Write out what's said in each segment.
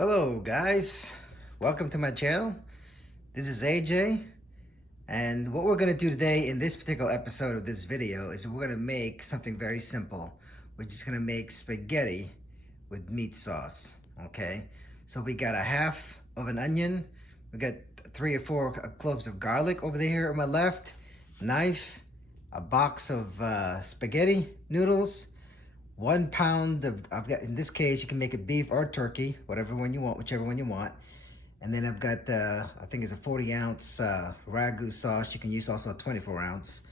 Hello guys, welcome to my channel. This is AJ, and what we're going to do today in this particular episode of this video is we're going to make something very simple. We're just going to make spaghetti with meat sauce. Okay, so we got a half of an onion, we got 3 or 4 cloves of garlic over there on my left, knife, a box of spaghetti noodles, 1 pound of, I've got, in this case, you can make it beef or turkey, whatever one you want, whichever one you want. And then I've got, I think it's a 40-ounce ragu sauce. You can use also a 24-ounce.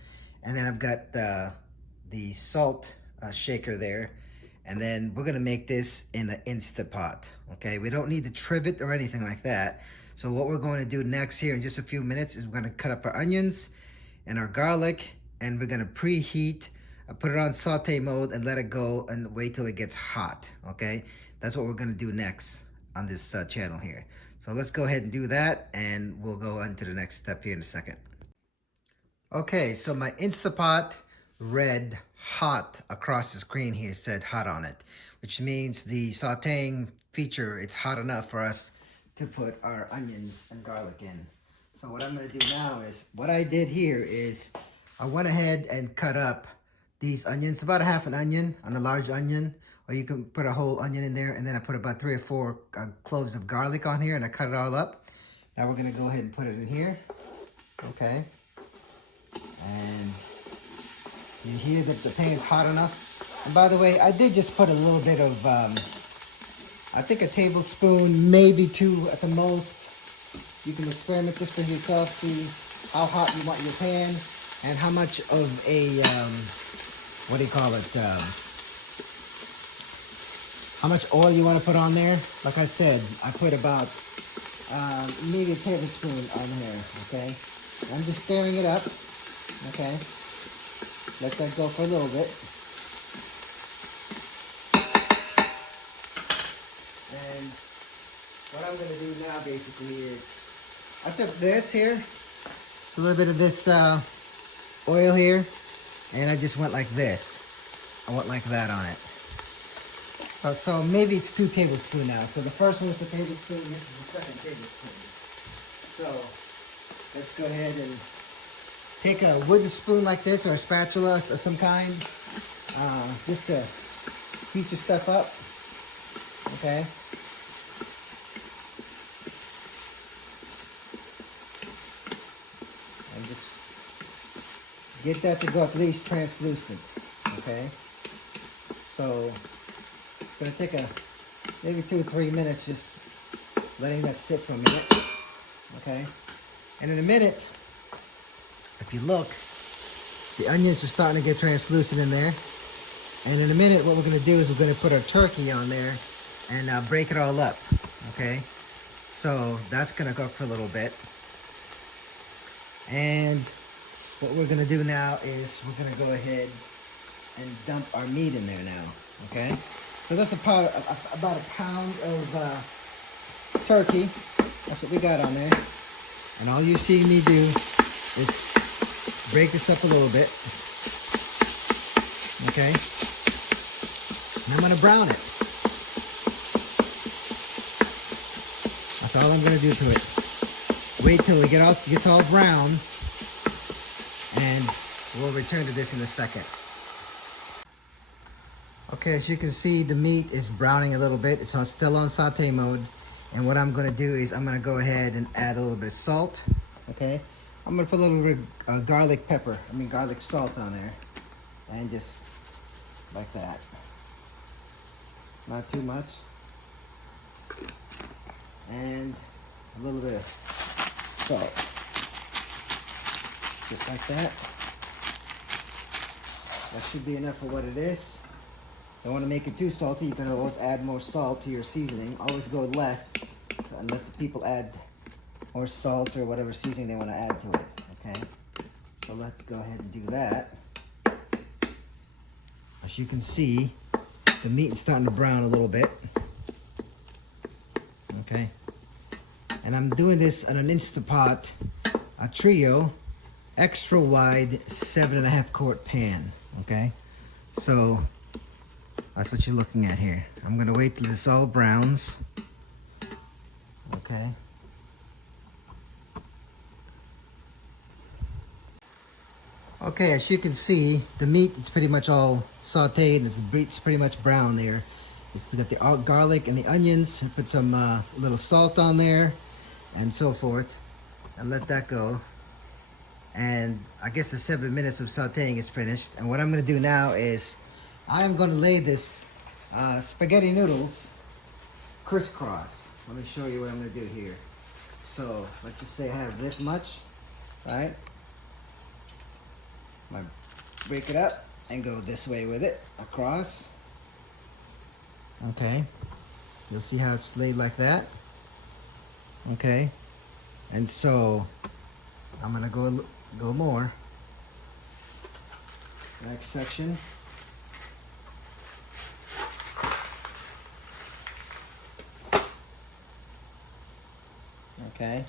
And then I've got the salt shaker there. And then we're gonna make this in the Instapot, okay? We don't need the trivet or anything like that. So what we're going to do next here in just a few minutes is we're gonna cut up our onions and our garlic, and we're gonna preheat. Put it on saute mode and let it go and wait till it gets hot, okay? That's what we're gonna do next on this channel here. So let's go ahead and do that, and we'll go on to the next step here in a second. Okay, so my Instapot read hot across the screen here said hot on it, which means the sauteing feature, it's hot enough for us to put our onions and garlic in. So what I'm gonna do now is, what I did here is I went ahead and cut up these onions, about a half an onion on a large onion, or you can put a whole onion in there, and then I put about 3 or 4 cloves of garlic on here, and I cut it all up. Now we're gonna go ahead and put it in here, okay? And you hear that the pan's hot enough. And by the way, I did just put a little bit of, I think a tablespoon, maybe 2 at the most. You can experiment this for yourself, see how hot you want your pan, and how much of a, what do you call it, how much oil you want to put on there. Like I said, I put about maybe a tablespoon on there, okay? I'm just stirring it up, okay? Let that go for a little bit. And what I'm going to do now basically is, I took this here, it's a little bit of this oil here, and I just went like this. I went like that on it. So maybe it's 2 tablespoons now. So the first one was a tablespoon, this is the second tablespoon. So let's go ahead and take a wooden spoon like this, or a spatula of some kind, just to heat your stuff up, okay? And just get that to go at least translucent, okay? So it's gonna take maybe 2 or 3 minutes, just letting that sit for a minute, okay? And in a minute, if you look, the onions are starting to get translucent in there. And in a minute, what we're gonna do is we're gonna put our turkey on there and break it all up, okay? So that's gonna cook for a little bit. And what we're gonna do now is we're gonna go ahead and dump our meat in there now, okay? So that's about a pound of turkey. That's what we got on there. And all you see me do is break this up a little bit, okay? And I'm gonna brown it. That's all I'm gonna do to it. Wait till it gets all brown, and we'll return to this in a second. Okay, as you can see, the meat is browning a little bit. It's still on saute mode. And what I'm gonna do is I'm gonna go ahead and add a little bit of salt, okay? I'm gonna put a little bit of garlic salt on there. And just like that. Not too much. And a little bit of salt. Just like that. That should be enough for what it is. Don't want to make it too salty. You can always add more salt to your seasoning. Always go less and let the people add more salt or whatever seasoning they want to add to it, okay? So let's go ahead and do that. As you can see, the meat is starting to brown a little bit, okay? And I'm doing this on an Instapot, a Trio, extra wide 7.5 quart pan, okay? So that's what you're looking at here. I'm gonna wait till this all browns. Okay. Okay, as you can see, the meat is pretty much all sauteed and it's pretty much brown there. It's got the garlic and the onions. Put some little salt on there and so forth, and let that go. And I guess the 7 minutes of sauteing is finished. And what I'm going to do now is I'm going to lay this spaghetti noodles crisscross. Let me show you what I'm going to do here. So let's just say I have this much, right? I'm going to break it up and go this way with it, across. Okay. You'll see how it's laid like that. Okay. And so I'm going to go more. Next section. Okay.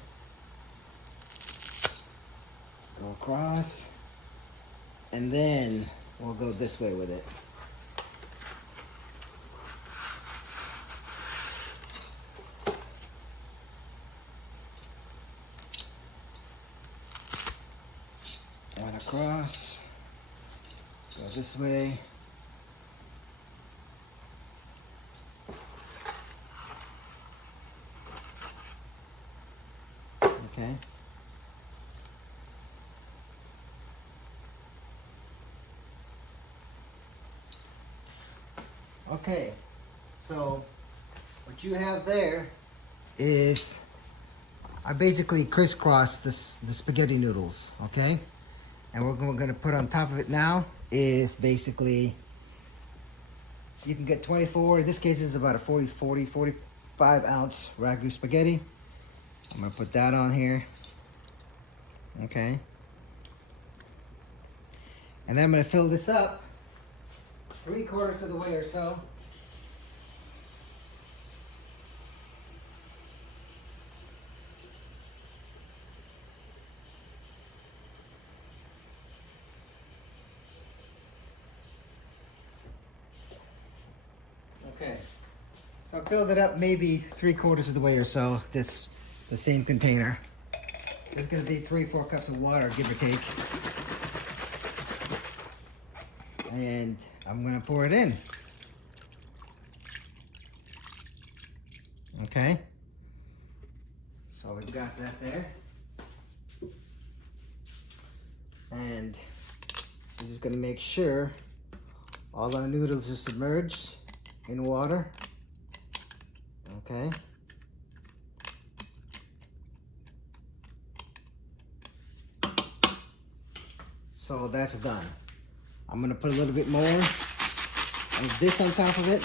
Go across. And then we'll go this way with it. One across. Go this way. Okay. Okay, so what you have there is I basically crisscrossed the spaghetti noodles, okay? And what we're going to put on top of it now is basically, you can get 24, in this case it's about a 45 ounce Ragu spaghetti. I'm going to put that on here, okay? And then I'm going to fill this up 3/4 of the way or so. Okay, so I filled it up maybe 3/4 of the way or so, the same container. There's gonna be 3-4 cups of water, give or take. And I'm gonna pour it in. Okay, so we've got that there. And we're just gonna make sure all our noodles are submerged in water. Okay. So that's done. I'm gonna put a little bit more of this on top of it.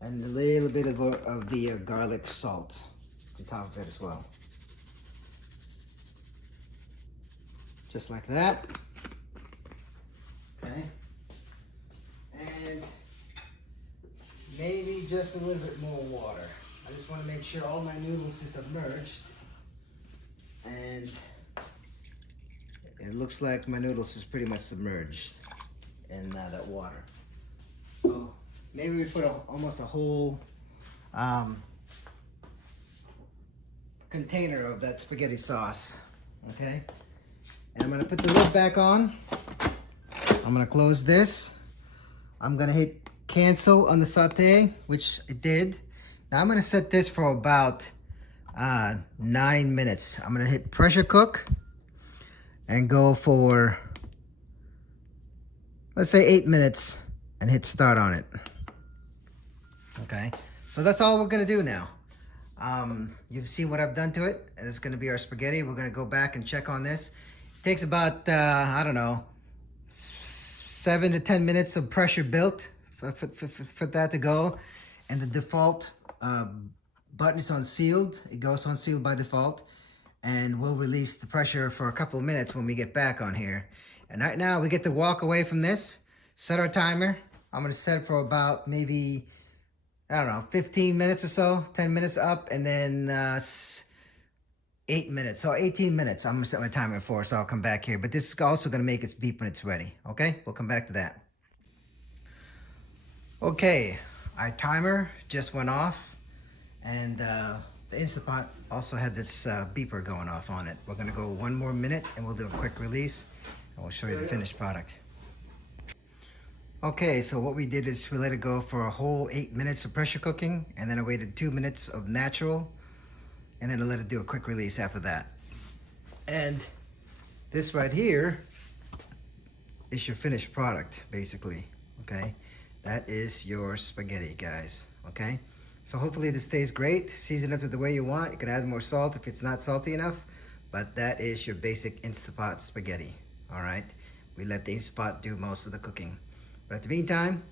And a little bit of the garlic salt on top of it as well. Just like that. Okay. And maybe just a little bit more water. I just want to make sure all my noodles is submerged. And it looks like my noodles is pretty much submerged in that water. So maybe we put almost a whole container of that spaghetti sauce, okay? And I'm gonna put the lid back on. I'm gonna close this. I'm gonna hit cancel on the saute, which it did. Now I'm gonna set this for about 9 minutes. I'm gonna hit pressure cook and go for, let's say 8 minutes and hit start on it. Okay, so that's all we're gonna do now. You've seen what I've done to it. It's gonna be our spaghetti. We're gonna go back and check on this. It takes about, I don't know, 7 to 10 minutes of pressure built for that to go. And the default button is on sealed. It goes on sealed by default. And we'll release the pressure for a couple of minutes when we get back on here. And right now we get to walk away from this, set our timer. I'm gonna set it for about maybe, I don't know, 15 minutes or so, 10 minutes up, and then 8 minutes. So 18 minutes I'm gonna set my timer for, so I'll come back here. But this is also gonna make its beep when it's ready, okay? We'll come back to that. Okay, our timer just went off, and the Instapot also had this beeper going off on it. We're gonna go 1 more minute and we'll do a quick release and we'll show you the finished product. Okay, so what we did is we let it go for a whole 8 minutes of pressure cooking, and then I waited 2 minutes of natural, and then I let it do a quick release after that. And this right here is your finished product, basically, okay? That is your spaghetti, guys, okay? So hopefully this tastes great. Season it the way you want. You can add more salt if it's not salty enough, but that is your basic Instapot spaghetti, all right? We let the Instapot do most of the cooking. But at the meantime,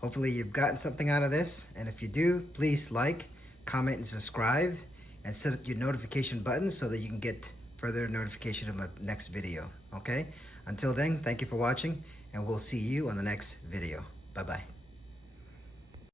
hopefully you've gotten something out of this, and if you do, please like, comment, and subscribe, and set your notification button so that you can get further notification of my next video, okay? Until then, thank you for watching, and we'll see you on the next video. Bye-bye.